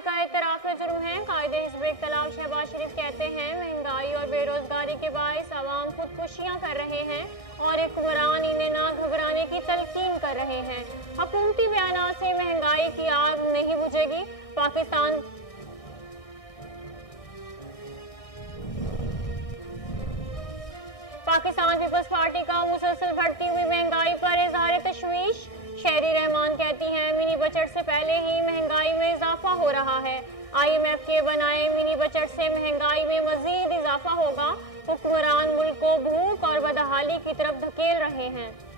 का एतराफ़ जुर्म है। कायदे हिज़्ब इख्तिलाफ शहबाज शरीफ कहते हैं महंगाई और बेरोजगारी के बायस आवाम खुदकुशियां कर रहे हैं और हुक्मरान इन्हें ना घबराने की तलकीन कर रहे हैं। हुकूमती बयान से महंगाई की आग नहीं बुझेगी। पाकिस्तान पीपल्स पार्टी का मुसलसल बढ़ती हुई महंगाई पर इजहार तशवीश। शहरी रहमान कहती हैं मिनी बजट से पहले ही महंगाई में इजाफा हो रहा है। IMF के बनाए मिनी बजट से महंगाई में मजीद इजाफा होगा। हुक्मरान मुल्क को भूख और बदहाली की तरफ धकेल रहे हैं।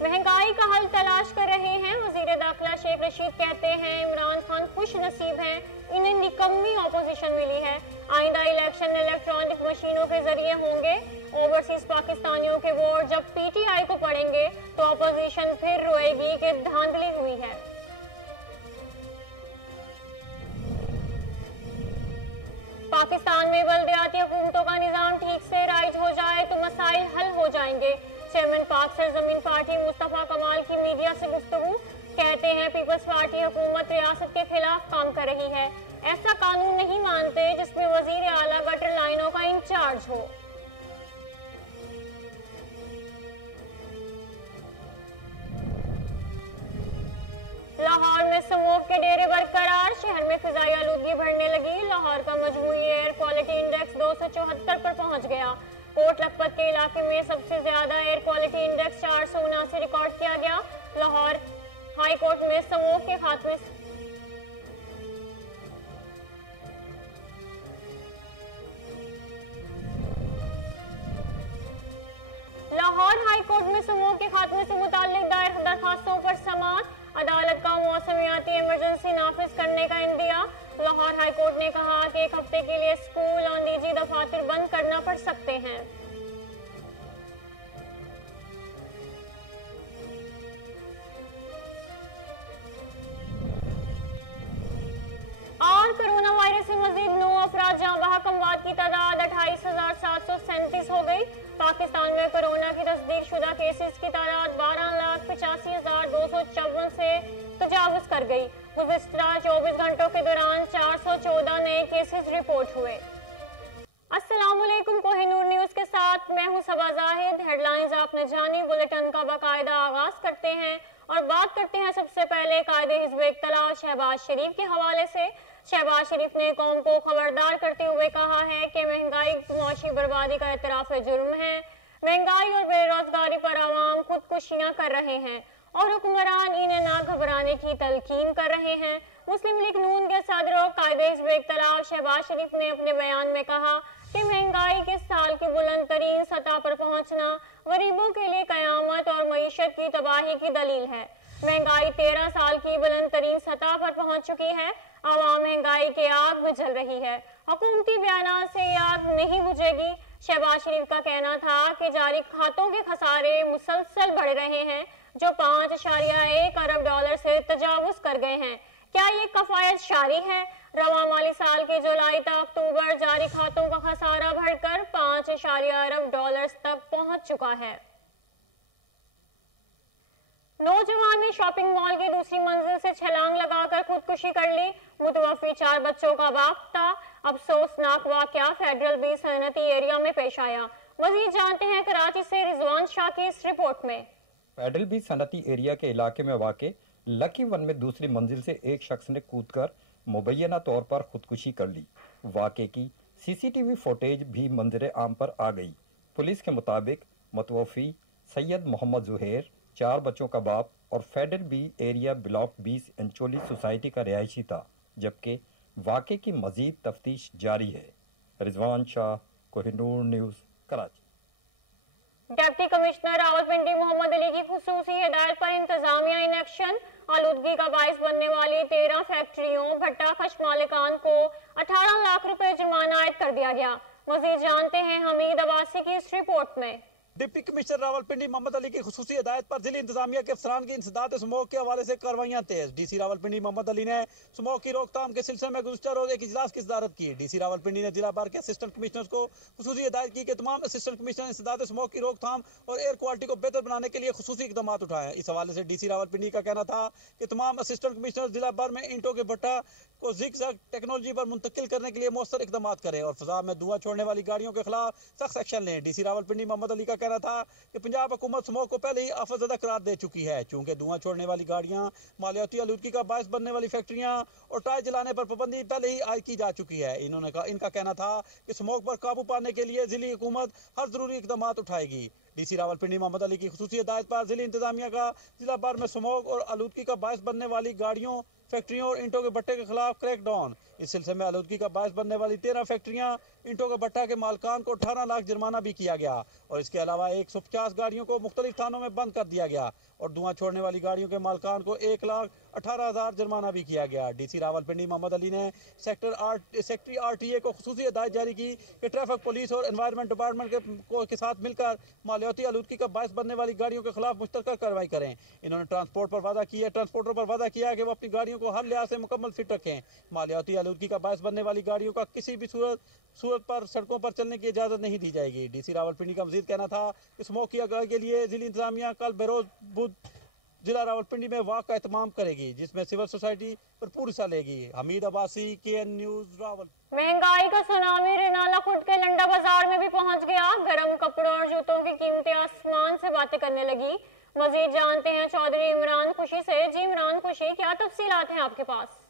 महंगाई का हल तलाश कर रहे हैं। वजीर दाखिला शेख रशीद कहते हैं इमरान खान खुश नसीब हैं, इन्हें निकम्मी ऑपोजिशन मिली है। आइंदा इलेक्शन इलेक्ट्रॉनिक मशीनों के जरिए होंगे। ओवरसीज पाकिस्तानियों के वोट जब PTI को पड़ेंगे तो ऑपोजिशन फिर रोएगी कि धांधली हुई है। पाकिस्तान में बल्दियाती हुकूमतों का निजाम ठीक से राइज हो जाए तो मसाइल हल हो जाएंगे। चेयरमैन पाक सरजमीन पार्टी मुस्तफा कमाल की मीडिया से गुफ्तगू। कहते हैं पीपल्स पार्टी हुकूमत रियासत के खिलाफ काम कर रही है। ऐसा कानून नहीं मानते जिसमें वजीर आला गटर लाइनों का इंचार्ज हो। लाहौर में स्मोक के डेरे बरकरार। शहर में फिजाई आलूदगी बढ़ने लगी। लाहौर का मजमूई एयर क्वालिटी इंडेक्स 274 पर पहुंच गया। कोट लखपत के इलाके में सबसे ज्यादा एयर क्वालिटी इंडेक्स 479 रिकॉर्ड किया गया। लाहौर हाई कोर्ट में स्मोक के खात्मे से मुताल्लिक दायर दरखास्तों पर समाअत। अदालत का मौसमियाती इमरजेंसी नाफिज करने का इंदिया। लाहौर हाई कोर्ट ने कहा कि एक हफ्ते के लिए स्कूल और निजी दफातर बंद करना पड़ सकते हैं। और कोरोना वायरस से मजीद 9 अफराद जाँ बहक, अमवात की तादाद 28,737 हो गई। पाकिस्तान में कोरोना की तस्दीक शुदा केसेस की तादाद 12,85,254 से तजावुज कर गई। गुज़िश्ता 24 घंटों के दौरान 414 नए केसेस रिपोर्ट हुए। अस्सलाम वालेकुम, कोहिनूर न्यूज के साथ मैं हूं सबा जाहिद। हेडलाइंस आपने जानी, बुलेटिन का बाकायदा आगाज करते हैं और बात करते हैं सबसे पहले कायदे हिज़्ब इख्तिलाफ शहबाज शरीफ के हवाले से। शहबाज शरीफ ने कौम को खबरदार करते हुए कहा है कि महंगाई मुआशी बर्बादी का एतराफ़ जुर्म है। महंगाई और बेरोजगारी पर आवाम खुदकुशियां कर रहे हैं और हुक्मरान इन्हें ना घबराने की तलकीन कर रहे हैं। मुस्लिम लीग नून के सदर और कायदे हिज़्ब इख्तिलाफ शहबाज शरीफ ने अपने बयान में कहा कि महंगाई के साल की बुलंद तरीन सतह पर पहुंचना गरीबों के लिए कयामत और मईशत की तबाही की दलील है। महंगाई 13 साल की बुलंद तरीन सतह पर पहुंच चुकी है। आवाम महंगाई के आग में जल रही है। हुकूमती बयान से ये आग नहीं बुझेगी। शहबाज शरीफ का कहना था कि जारी खातों के खसारे मुसलसल बढ़ रहे हैं जो 5.1 अरब डॉलर से तजावुज कर गए हैं। क्या ये कफायत शारी है? रवा माली साल के जुलाई तक अक्टूबर जारी खातों का खसारा बढ़कर 5 अरब डॉलर तक पहुंच चुका है। नौजवान ने शॉपिंग मॉल की दूसरी मंजिल से छलांग लगाकर खुदकुशी कर ली। मुतवफी 4 बच्चों का बाप था। अफसोसनाक वाकया फेडरल बी सनती एरिया में पेश आया। मजीद जानते हैं कराची से रिजवान शाह की इस रिपोर्ट में। फेडरल बी सनती एरिया के इलाके में वाक़े लकी वन में दूसरी मंजिल से एक शख्स ने कूदकर मुबैना तौर पर खुदकुशी कर ली। वाक़े की CCTV फुटेज भी मंजर आम पर आ गई। पुलिस के मुताबिक मुतवफी सैयद मोहम्मद जुहैर 4 बच्चों का बाप और federal B area block 20 Ancholi society का रिहायशी था, जबकि वाक़े की मजीद तफ्तीश जारी है। Rizwan Shah, Kohinoor news, Karachi. Deputy commissioner Rawalpindi Mohammad Ali की खुसूसी हिदायत पर इंतजामिया इन एक्शन। आलूदगी का बाइस बनने वाली 13 फैक्ट्रियों भट्टा खश मालिकान को 18 लाख रुपए जुर्माना आयद कर दिया गया। मजीद जानते हैं हमीद अब्बासी की इस रिपोर्ट में। डिप्टी कमिश्नर रावलपिंडी मोहम्मद अली की खुसूसी हिदायत पर जिला इंतजामिया के अफसरान की इंसदाद स्मोक के हवाले से कार्रवाइयां तेज। डीसी रावलपिंडी मोहम्मद अली ने स्मोक की रोकथाम के सिलसिले में गुज़श्ता रोज एक इजलास की सदारत की। डीसी रावलपिंडी ने जिला भर के असिस्टेंट कमिश्नर्स को खुसूसी हिदायत की कि तमाम असिस्टेंट कमिश्नर इंसदाद स्मोक की रोकथाम और एयर क्वालिटी को बेहतर बनाने के लिए खुसूसी इकदाम उठाए। इस हवाले से डीसी रावलपिंडी का कहना था कि तमाम असिस्टेंट कमिश्नर जिला भर में ईंटों के भट्टा को ज़िग-ज़ैग टेक्नोलॉजी पर मुंतकिल करने के लिए मौसर इकदाम करें और फजा में धुआं छोड़ने वाली गाड़ियों के खिलाफ सख्त एक्शन लें। डीसी रावलपिंडी मोहम्मद अली का कहना था कि पंजाब हुकूमत स्मोक को पहले ही आफतज़दा करार दे चुकी है, चूंकि धुआं छोड़ने वाली गाड़ियां, मालियाती आलूदगी का बायस बनने वाली फैक्ट्रियां और टायर जलाने पर पाबंदी पहले ही आयद की जा चुकी है। इनका कहना था कि स्मोक पर काबू पाने के लिए जिली हुकूमत हर जरूरी इकदाम उठाएगी। डीसी रावलपिंडी मोहम्मद अली की खुसूसी हिदायत पर जिला इंतजामिया का जिला भर में स्मोक और आलूदगी का बायस बनने वाली गाड़ियों, फैक्ट्रियों और ईंटों के भट्टे के खिलाफ क्रैकडाउन। इस सिलसिले में आलूदगी का बायस बनने वाली 13 फैक्ट्रियां, ईंटों के भट्टा के मालकान को 18 लाख जुर्माना भी किया गया और इसके अलावा 150 गाड़ियों को मुख्तलिफ थानों में बंद कर दिया गया और धुआं छोड़ने वाली गाड़ियों के मालकान को 1,18,000 जुर्माना भी किया गया। डीसी रावलपिंडी मोहम्मद अली ने सेक्रेटरी RTA को खुसूसी हिदायत जारी की कि ट्रैफिक पुलिस और एनवायरनमेंट डिपार्टमेंट के साथ मिलकर मालियाती आलूदगी का बायस बनने वाली गाड़ियों के खिलाफ मुश्तरका कार्रवाई करें। इन्होंने ट्रांसपोर्टर पर वादा किया कि वो अपनी गाड़ियों को हर लिहाज से मुकम्मल फिट रखें। मालियाती आलूदगी का बायस बनने वाली गाड़ियों का किसी भी सूरत पर सड़कों पर चलने की इजाजत नहीं दी जाएगी। डीसी रावलपिंडी का मजीद कहना था कि स्मोक की आगाही के लिए जिला इंतजामिया कल बरोज बुध जिला रावलपिंडी में वाक का एहतमाम करेगी, जिसमें सिविल सोसाइटी भरपूर हिस्सा लेगी। Hamid Abbasi, KN news, Rawal. महंगाई का सुनामी रिनाला खुद के लंडा बाजार में भी पहुंच गया। गर्म कपड़ों और जूतों की कीमतें आसमान से बातें करने लगी। मजीद जानते हैं चौधरी इमरान खुशी से। जी इमरान खुशी, क्या तफसीलात हैं आपके पास?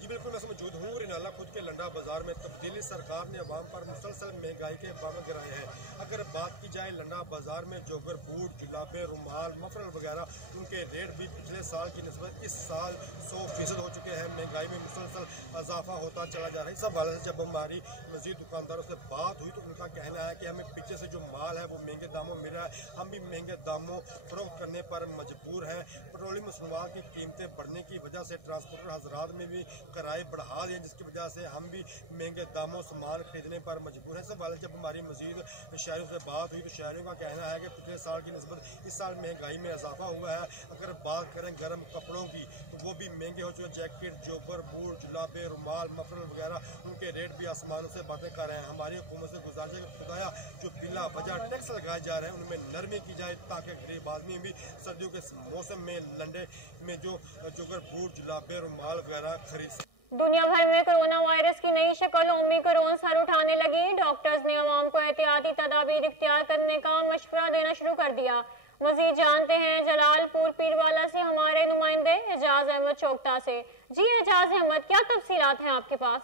जी बिल्कुल, मैं मौजूद हूँ रिनाला खुद के लंडा बाजार में। तब्दीली सरकार ने अवाम पर मुसलसल महंगाई के बाम गिराए हैं। अगर बात की जाए लंडा बाजार में जोगर, बूट, जुलाबे, रुमाल, मफरल वगैरह, उनके रेट भी पिछले साल की निस्बत इस साल 100% हो चुके हैं। महंगाई में मुसलसल इजाफा होता चला जा रहा है। इस हवाले से जब हमारी मजीद दुकानदारों से बात हुई तो उनका कहना है कि हमें पीछे से जो माल है वो महंगे दामों में मिल रहा है, हम भी महंगे दामों फरोख्त करने पर मजबूर हैं। पेट्रोलियम मसनूआत की कीमतें बढ़ने की वजह से ट्रांसपोर्टर हजरात में भी किराए बढ़ा दिए, जिसकी वजह से हम भी महंगे दामों सामान खरीदने पर मजबूर है। इस हवाले जब हमारी मजीद शहरों से बात हुई तो शहरों का कहना है कि पिछले साल की निस्बत इस साल महंगाई में इजाफा हुआ है। अगर बात करें गर्म कपड़ों की तो वो भी महंगे हो चुके हैं। जैकेट, जोबर, बूट, जुलाबे, रुमाल, मफरल वगैरह, उनके रेट भी आसमानों से बातें कर रहे हैं। हमारी हुकूमत से गुजारिश है कि खुदाया जो बिला वजह टैक्स लगाए जा रहे हैं उनमें नरमी की जाए, ताकि गरीब आदमी भी सर्दियों के मौसम में लंडे में जो जोगर, बूट, जुलाबे, रुमाल वगैरह खरीद सकें। दुनिया भर में कोरोना वायरस की नई शक्ल ओमिक्रॉन सर उठाने लगी। डॉक्टर्स ने आवाम को एहतियाती तदाबीर इख्तियार करने का मशवरा देना शुरू कर दिया। मजीद जानते हैं जलालपुर पीरवाला से हमारे नुमाइंदे एजाज अहमद चोकता से। जी एजाज अहमद, क्या तफसीलात हैं आपके पास?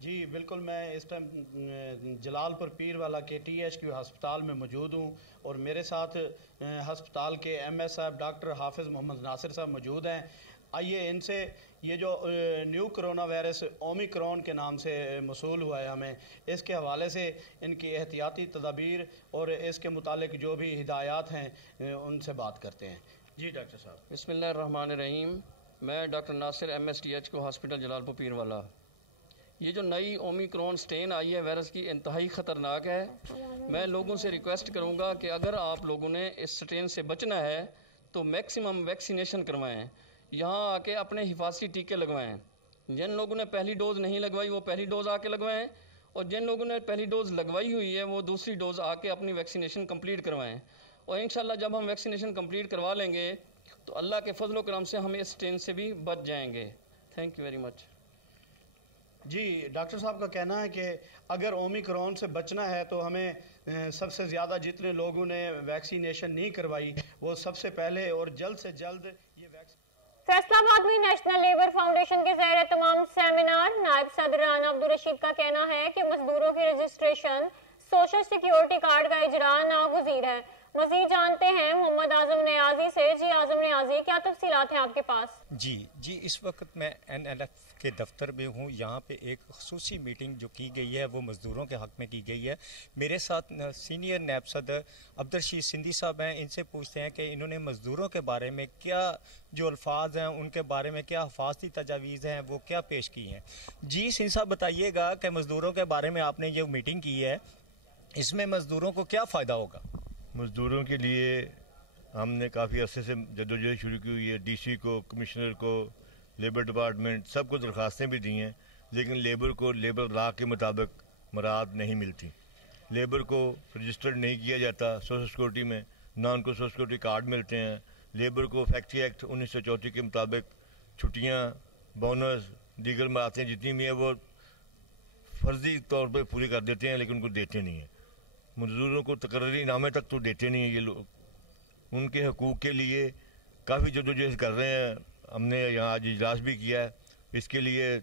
जी बिल्कुल, मैं इस टाइम जलालपुर पीरवाला के THQ अस्पताल में मौजूद हूँ और मेरे साथ अस्पताल के MS साहब डॉक्टर हाफिज़ मोहम्मद नासिर साहब मौजूद हैं। आइए इनसे ये जो न्यू कोरोना वायरस ओमिक्रॉन के नाम से मसूल हुआ है हमें, इसके हवाले से इनकी एहतियाती तदाबीर और इसके मुतालिक जो भी हिदायत हैं उनसे बात करते हैं। जी डॉक्टर साहब। बिस्मिल्लाहिर्रहमानिर्रहीम। मैं doctor Nasir MSTHQ hospital Jalalpur Pirwala. ये जो नई ओमिक्रॉन स्ट्रेन आई है वायरस की, इंतहाई ख़तरनाक है। मैं लोगों से रिक्वेस्ट करूँगा कि अगर आप लोगों ने इस स्ट्रेन से बचना है तो मैक्सिमम वैक्सीनेशन करवाएं। यहाँ आके अपने हिफाजती टीके लगवाएं। जिन लोगों ने पहली डोज़ नहीं लगवाई वो पहली डोज़ आके लगवाएं और जिन लोगों ने पहली डोज़ लगवाई हुई है वो दूसरी डोज़ आके अपनी वैक्सीनेशन कंप्लीट करवाएं। और इंशाल्लाह जब हम वैक्सीनेशन कंप्लीट करवा लेंगे तो अल्लाह के फजल करम से हम इस स्ट्रेन से भी बच जाएंगे। Thank you very much. जी डॉक्टर साहब का कहना है कि अगर ओमिक्रॉन से बचना है तो हमें सबसे ज़्यादा जितने लोगों ने वैक्सीनेशन नहीं करवाई वो सबसे पहले और जल्द से जल्द ये वैक्सीन। फैसलाबाद में नेशनल लेबर फाउंडेशन के ज़रिए तमाम सेमिनार। नायब सदर राना अब्दुल रशीद का कहना है कि मजदूरों की रजिस्ट्रेशन, सोशल सिक्योरिटी कार्ड का इजरा नागुज़ीर है। मज़ीद जानते हैं मोहम्मद आजम नियाजी से। जी आजम नियाजी, क्या तफसीलात हैं आपके पास? जी इस वक्त मैं NLF के दफ्तर में हूँ। यहाँ पे एक खुसूसी मीटिंग जो की गई है वो मज़दूरों के हक़ में की गई है। मेरे साथ सीनियर नायब सदर अब्दुल रशीद सिंधी साहब हैं। इनसे पूछते हैं कि इन्होंने मज़दूरों के बारे में क्या जो अल्फाज हैं उनके बारे में क्या हिफाजती तजावीज़ हैं वो क्या पेश की हैं। जी सिंधी साहब बताइएगा कि मज़दूरों के बारे में आपने जो मीटिंग की है इसमें मज़दूरों को क्या फ़ायदा होगा? मज़दूरों के लिए हमने काफ़ी अरसे से जद्दोजहद शुरू की हुई है। डीसी को, कमिश्नर को, लेबर डिपार्टमेंट सबको दरख्वास्तें भी दी हैं, लेकिन लेबर को लेबर लॉ के मुताबिक मराद नहीं मिलती। लेबर को रजिस्टर्ड नहीं किया जाता सोशल सिक्योरिटी में, ना उनको सोशल सिक्योरिटी कार्ड मिलते हैं। लेबर को फैक्ट्री एक्ट 1934 के मुताबिक छुट्टियाँ, बोनस, दीगर मरातें जितनी भी हैं वो फर्जी तौर पर पूरी कर देते हैं, लेकिन उनको देते नहीं हैं। मजदूरों को तकर्री नामे तक तो देते नहीं हैं ये लोग। उनके हकूक़ के लिए काफ़ी जद्दोजहद कर रहे हैं। हमने यहाँ आज इजलास भी किया है, इसके लिए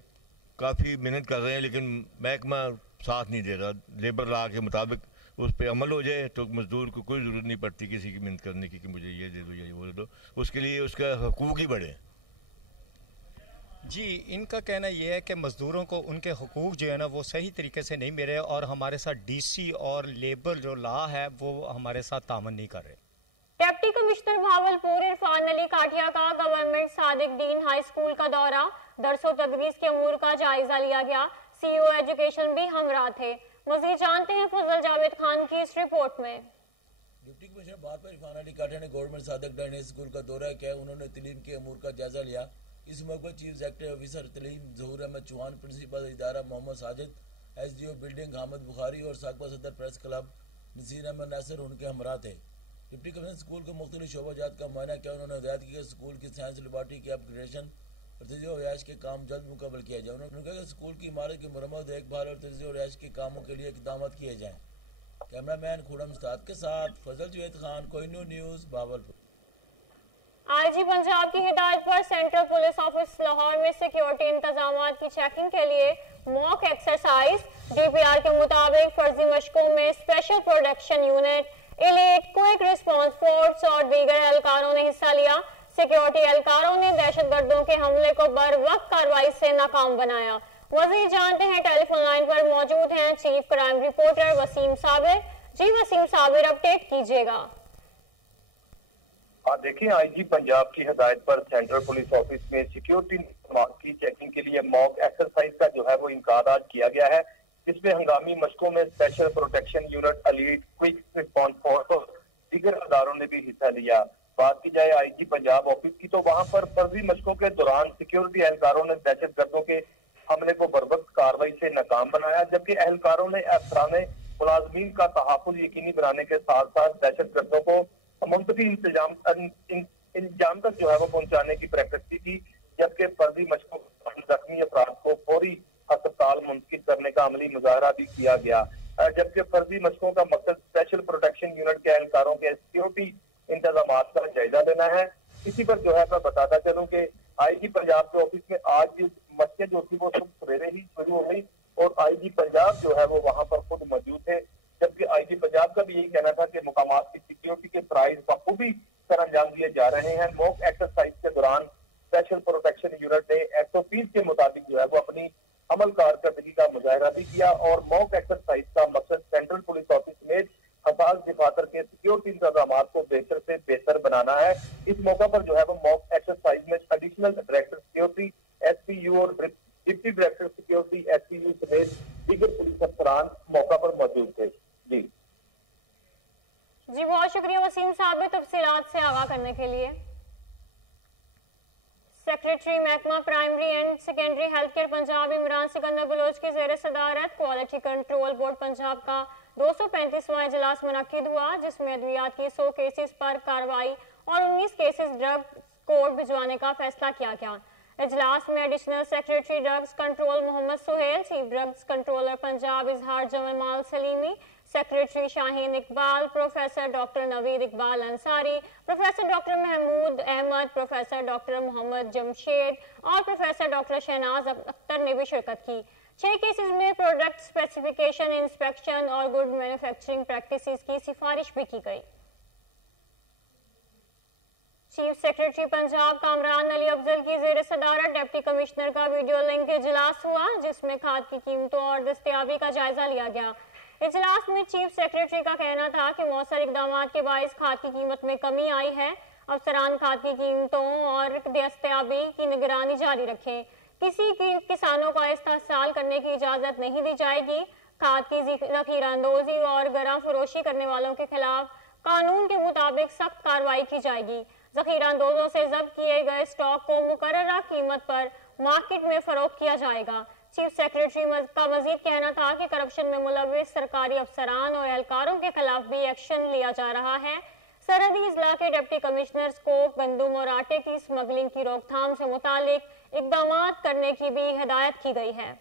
काफ़ी मेहनत कर रहे हैं, लेकिन महकमा साथ नहीं दे रहा। लेबर लॉ के मुताबिक उस पर अमल हो जाए तो मज़दूर को कोई ज़रूरत नहीं पड़ती किसी की मेहनत करने की कि मुझे ये दे दो या ये वो दे दो। उसके लिए उसका हकूक़ ही बढ़े। जी, इनका कहना यह है कि मज़दूरों को उनके हकूक़ जो है ना वो सही तरीके से नहीं मिल रहे और हमारे साथ डीसी और लेबर जो लॉ है वो हमारे साथ तामन नहीं कर रहे। डिप्टी कमिश्नर भावलपुर इरफान अली काठिया का गवर्नमेंट सादिक दीन हाई स्कूल का दौरा, दरसो तदरीस के अमूर का जायजा लिया गया। सीईओ एजुकेशन भी हमरा थे। मज़ीद जानते हैं फजल जावेद खान की इस रिपोर्ट में। डिप्टी कमिश्नर भावलपुर इरफान अली काठिया ने गवर्नमेंट सादिक दीन हाई स्कूल का दौरा किया। उन्होंने तलीम के अमूर का जायजा लिया। इस मौके पर चीफ एग्जीक्यूटिव ऑफिसर तलीम ज़हूर अहमद चौहान, प्रिंसिपल इदारा मोहम्मद साजिद, एसडीओ बिल्डिंग हामिद बुखारी और साकबा सदर प्रेस क्लब नसीर अहमद नासिर उनके हमरा थे। डिप्टी कमिश्नर स्कूल के मुख्तलिफ शोबाजात का मुआयना किया। उन्होंने हिदायत की कि स्कूल की साइंस लेबॉर्ट्री की अपग्रेडेशन और तजज़िया रिहाइश के काम जल्द मुकम्मल किया जाए। उन्होंने कहा कि स्कूल की इमारत की मरम्मत, देखभाल और तजज़िया रिहाइश के कामों के लिए इक़दाम किए जाएँ। कैमरा मैन खुरम उस्ताद के साथ फजल जावेद खान, कोहिनूर न्यूज़, भावलपुर। आईजी पंजाब की हिदायत पर सेंट्रल पुलिस ऑफिस लाहौर में सिक्योरिटी इंतजाम की चेकिंग के लिए मॉक एक्सरसाइज। डीपीआर के मुताबिक फर्जी मशकों में special protection unit, elite, quick response force और दीगर एहलकारों ने हिस्सा लिया। सिक्योरिटी एहलकारों ने दहशतगर्दों के हमले को बर वक्त कार्रवाई से नाकाम बनाया। वजीर जानते हैं टेलीफोन लाइन पर मौजूद हैं chief crime reporter Waseem Sabir. जी वसीम साबिर, अपडेट कीजिएगा। देखिए, आईजी पंजाब की हिदायत पर सेंट्रल पुलिस ऑफिस में सिक्योरिटी की चेकिंग के लिए मॉक एक्सरसाइज का जो है वो इनकार आज किया गया है। इसमें हंगामी मशकों में special protection unit, elite, quick response force और दीगर अदारों ने भी हिस्सा लिया। बात की जाए आईजी पंजाब ऑफिस की तो वहां पर फर्जी मशकों के दौरान सिक्योरिटी एहलकारों ने दहशतगर्दों के हमले को बरवक्त कार्रवाई से नाकाम बनाया, जबकि एहलकारों ने अफसराने मुलाजमीन का तहफ़्फ़ुज़ यकीनी बनाने के साथ साथ दहशतगर्दों को मुंतफी इंजाम तक जो है वो पहुंचाने की प्रैक्टिस की, जबकि फर्जी मशकों जख्मी अफराद को फौरी अस्पताल मुंतकिल करने का अमली मुजाहरा भी किया गया। जबकि फर्जी मशकों का मकसद स्पेशल प्रोटेक्शन यूनिट के एहलकारों के सिक्योरिटी इंतजाम का जायजा लेना है। इसी पर जो है मैं बताता चलूँ कि आईजी पंजाब के ऑफिस में आज मशकें जो थी वो सवेरे ही शुरू हो गई और आईजी पंजाब जो है वो वहाँ पर खुद मौजूद थे, जबकि आईजी पंजाब का भी यही कहना था कि मुकामात की सिक्योरिटी के प्राइज बखूबी सर अंजाम दिए जा रहे हैं। मॉक एक्सरसाइज के दौरान स्पेशल प्रोटेक्शन यूनिट ने एसओपीज के मुताबिक जो है वो अपनी अमल कारकर्दगी का मुजाहरा भी किया और मॉक एक्सरसाइज का मकसद सेंट्रल पुलिस ऑफिस समेत हफाज दफातर के सिक्योरिटी इंतजाम को बेहतर से बेहतर बनाना है। इस मौका पर जो है वो मॉक एक्सरसाइज में एडिशनल डायरेक्टर सिक्योरिटी एसपीयू और डिप्टी डायरेक्टर सिक्योरिटी एसपीयू समेत दीगर पुलिस अफसरान मौका पर मौजूद थे। जी बहुत शुक्रिया वसीम साहब तफसीलात से आगाह करने के लिए। सेक्रेटरी महकमा primary and secondary health care Punjab Imran Sikandar Baloch की जेर सदारत क्वालिटी कंट्रोल बोर्ड पंजाब का 235वां इजलास मुनक्किद हुआ, जिसमें अद्वियात की 100 केसेस पर कार्रवाई और 19 केसेस ड्रग कोर्ट भिजवाने का फैसला किया गया। इजलास में additional secretary drugs control Mohammad Suhail, chief drugs controller Punjab Izhar Jamal Salimi, secretary Shaheen Iqbal, professor doctor Naveed Iqbal Ansari, professor doctor Mahmood Ahmad, professor doctor Mohammad Jamshed और प्रोफेसर डॉक्टर शहनाज अख्तर ने भी शिरकत की। 6 केसेस में प्रोडक्ट स्पेसिफिकेशन इंस्पेक्शन और गुड मैन्युफैक्चरिंग प्रैक्टिसेस की सिफारिश भी की गई। चीफ सेक्रेटरी पंजाब कामरान अली अफजल की जेर सदारत डिप्टी कमिश्नर का वीडियो लिंक इजलास हुआ, जिसमें खाद की कीमतों और दस्तयाबी का जायजा लिया गया। इजलास में चीफ सेक्रेटरी का कहना था कि मौसर इकदाम के बायस खाद की कीमत में कमी आई है। अफसरान खाद की कीमतों और दस्तयाबी की निगरानी जारी रखें। किसी की किसानों का इस्तेहसाल करने की इजाजत नहीं दी जाएगी। खाद की जखीरा अंदोजी और गरम फरोशी करने वालों के खिलाफ कानून के मुताबिक सख्त कार्रवाई की जाएगी। जखीरा अंदोजों से जब्त किए गए स्टॉक को मुकर्ररा कीमत पर मार्केट में फरोख्त किया जाएगा। चीफ सेक्रेटरी का मजीद कहना था कि करप्शन में मुलविस सरकारी अफसरान और एहलकारों के खिलाफ भी एक्शन लिया जा रहा है। सरहदी इजला के डिप्टी कमिश्नर्स को गंदम और आटे की स्मगलिंग की रोकथाम से मुतालिक इकदाम करने की भी हिदायत की गई है।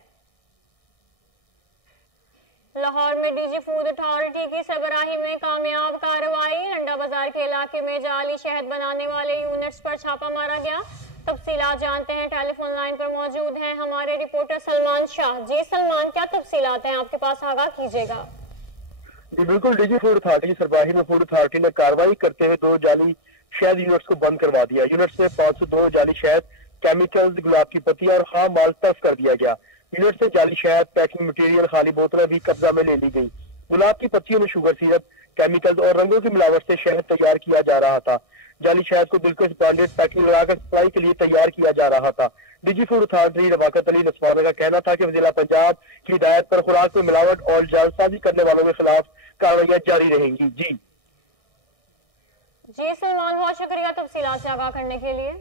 लाहौर में डीजी फूड अथॉरिटी की सरबराही में कामयाब कार्रवाई। लंडा बाजार के इलाके में जाली शहद बनाने वाले यूनिट्स पर छापा मारा गया। तफसीलात जानते हैं, टेलीफोन लाइन पर मौजूद हैं हमारे रिपोर्टर सलमान शाह। जी सलमान, क्या तफसीलात हैं आपके पास, आगाह कीजिएगा। जी बिल्कुल, डीजी फूड अथॉरिटी की सरबराही में फूड अथॉरिटी ने कार्रवाई करते हुए 2 जाली शहद यूनिट्स को बंद करवा दिया। यूनिट्स में 502 जाली शहद, केमिकल्स, गुलाब की पत्तियां और खाम माल तस्क कर दिया गया। यूनिट से जाली शहद, पैकिंग मटेरियल, खाली बोतलें भी कब्जा में ले ली गई। गुलाब की पत्तियों में शुगर सिरप, केमिकल्स और रंगों की मिलावट से शहद तैयार किया जा रहा था। जाली शहद को बिल्कुल ब्रांडेड पैकिंग लगाकर सप्लाई के लिए तैयार किया जा रहा था। डीजी फूड अथॉरिटी रवाकत अली नस्वाना का कहना था कि जिला पंजाब की हिदायत पर खुराक में मिलावट और जालसाजी करने वालों के खिलाफ कार्रवाइयां जारी रहेंगी। जी सलमान, बहुत शुक्रिया तफसीलात से आगाह करने के लिए।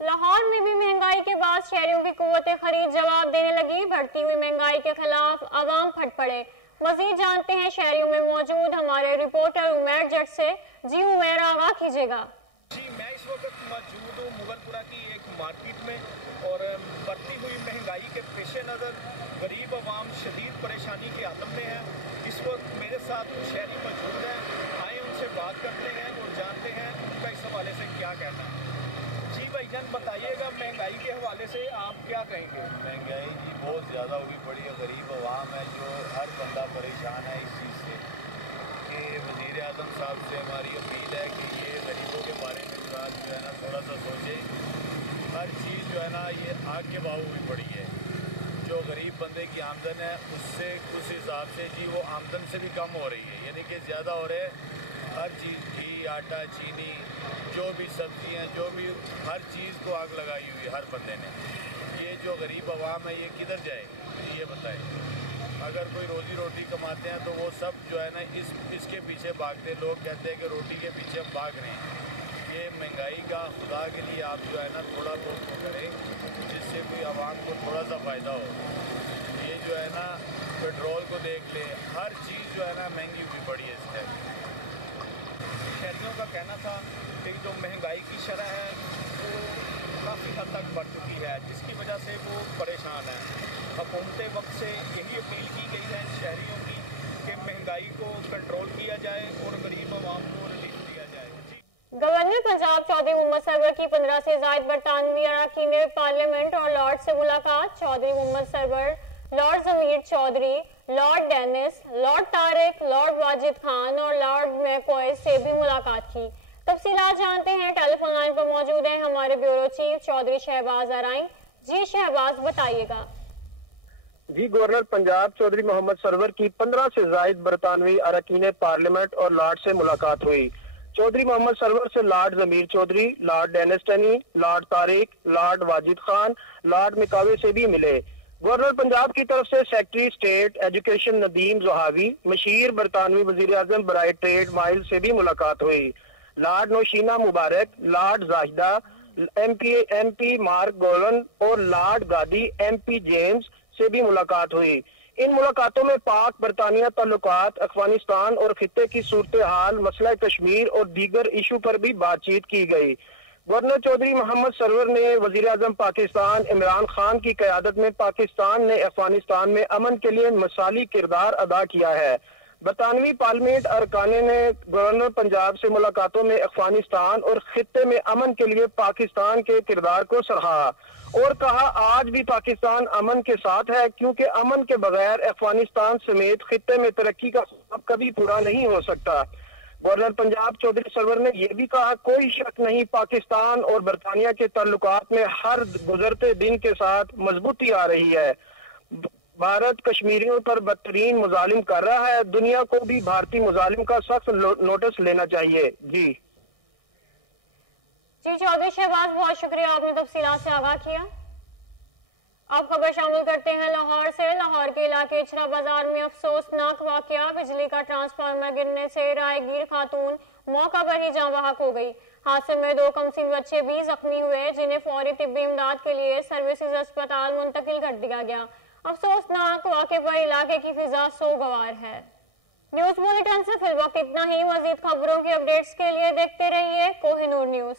लाहौर में भी महंगाई के बाद शहरियों की कुव्वत खरीद जवाब देने लगी। बढ़ती हुई महंगाई के खिलाफ आवाम फट पड़े। मजीद जानते हैं शहरियों में मौजूद हमारे रिपोर्टर उमैर जट से। जी उमैर, आगाह कीजिएगा। जी, मैं इस वक्त मौजूद हूँ मुगलपुरा की एक मार्केट में और बढ़ती हुई महंगाई के पेश नज़र गरीब आवाम शदीद परेशानी के आलम में है। इस वक्त मेरे साथ कुछ शहरी मौजूद हैं, आए उनसे बात करते हैं और जानते हैं उनका इस हवाले से क्या कहना है। जी भाईजान, बताइएगा महंगाई के हवाले से आप क्या कहेंगे? महंगाई जी बहुत ज़्यादा होगी पड़ी है। गरीब आवाम है जो हर बंदा परेशान है इस चीज़ से कि वज़ीर आज़म साहब से हमारी अपील है कि ये गरीबों के बारे में जो है ना थोड़ा सा सोचें। हर चीज़ जो है ना ये आग के भाव हुई पड़ी है। जो गरीब बंदे की आमदन है उससे उस हिसाब से जी वो आमदन से भी कम हो रही है, यानी कि ज़्यादा हो रहे हैं। हर चीज़, घी, आटा, चीनी, जो भी सब्जियां, जो भी हर चीज़ को आग लगाई हुई है हर बंदे ने। ये जो गरीब आवाम है ये किधर जाए ये बताएं। अगर कोई रोजी रोटी कमाते हैं तो वो सब जो है ना इसके पीछे भागते। लोग कहते हैं कि रोटी के पीछे हम भाग रहे हैं। ये महंगाई का खुदा के लिए आप जो है ना थोड़ा बहुत वो करें जिससे कोई आवाम को थोड़ा सा फ़ायदा हो। ये जो है ना पेट्रोल को देख ले, हर चीज़ जो है ना महंगी हुई पड़ी है इस टाइम। शहरियों का कहना था कि जो महंगाई की शरह है वो काफ़ी हद तक बढ़ चुकी है, जिसकी वजह से वो परेशान है। हुकूमत वक्त से यही अपील की गई है शहरियों की कि महंगाई को कंट्रोल किया जाए और गरीब आवाम को रिलीफ दिया जाए। गवर्नर पंजाब चौधरी मोहम्मद सरवर की 15 से ज़ायद बरतानवी अरकान पार्लियामेंट और लॉर्ड से मुलाकात। Chaudhry Mohammad Sarwar, lord Zameer Chaudhry, lord Dennis, lord Tariq, lord Wajid Khan और लॉर्ड मैकॉय से भी मुलाकात की। तफसीलात जानते हैं, टेलीफोन लाइन पर मौजूद हैं हमारे ब्यूरो चीफ चौधरी शहबाज अराइन। जी शहबाज, बताइएगा। जी, गवर्नर पंजाब चौधरी मोहम्मद सरवर की 15 से ज़ायद बरतानवी अरकान पार्लियामेंट और लॉर्ड से मुलाकात हुई। चौधरी मोहम्मद सरवर से lord Zameer Chaudhry, lord Dennis टनी, lord Tariq, lord Wajid Khan, lord मिकावे से भी मिले। गवर्नर पंजाब की तरफ से secretary state education Nadhim Zahawi, मशीर बरतानवी वजीर आजम बराए ट्रेड माइल से भी मुलाकात हुई। Lord Nosheena Mubarak, lord Zahida, MP Mark गोलन और लॉर्ड गादी एमपी जेम्स से भी मुलाकात हुई। इन मुलाकातों में पाक बरतानिया ताल्लुकात, अफगानिस्तान और खित्ते की सूरत हाल, मसला कश्मीर और दीगर इशू पर भी बातचीत की गई। गवर्नर चौधरी मोहम्मद सरवर ने वजीर आजम पाकिस्तान इमरान खान की क़यादत में पाकिस्तान ने अफगानिस्तान में अमन के लिए मिसाली किरदार अदा किया है। बरतानवी पार्लियामेंट अरकान ने गवर्नर पंजाब से मुलाकातों में अफगानिस्तान और खित्ते में अमन के लिए पाकिस्तान के किरदार को सराहा और कहा आज भी पाकिस्तान अमन के साथ है, क्योंकि अमन के बगैर अफगानिस्तान समेत खित्ते में तरक्की का ख्वाब कभी पूरा नहीं हो सकता। गवर्नर पंजाब चौधरी सरवर ने यह भी कहा कोई शक नहीं पाकिस्तान और बरतानिया के ताल्लुकात में हर गुजरते दिन के साथ मजबूती आ रही है। भारत कश्मीरियों पर बदतरीन मुजालिम कर रहा है, दुनिया को भी भारतीय मुजालिम का सख्त नोटिस लेना चाहिए। जी चौधरी शहबाज, बहुत शुक्रिया, आपने तफसीलात से आगाह किया। अब खबर शामिल करते हैं लाहौर से। लाहौर के इलाके इचरा बाजार में अफसोसनाक वाकया, बिजली का ट्रांसफार्मर गिरने से राहगीर खातून मौका पर ही जाँ बहक हो गई। हादसे में 2 कमसिन बच्चे भी जख्मी हुए, जिन्हें फौरी तिब्बी इमदाद के लिए सर्विसेज अस्पताल मुंतकिल कर दिया गया। अफसोसनाक वाकये पर इलाके की फिजा सोगवार है। न्यूज बुलेटिन से फिलहाल इतना ही। मजीद खबरों की अपडेट्स के लिए देखते रहिए कोहिनूर न्यूज।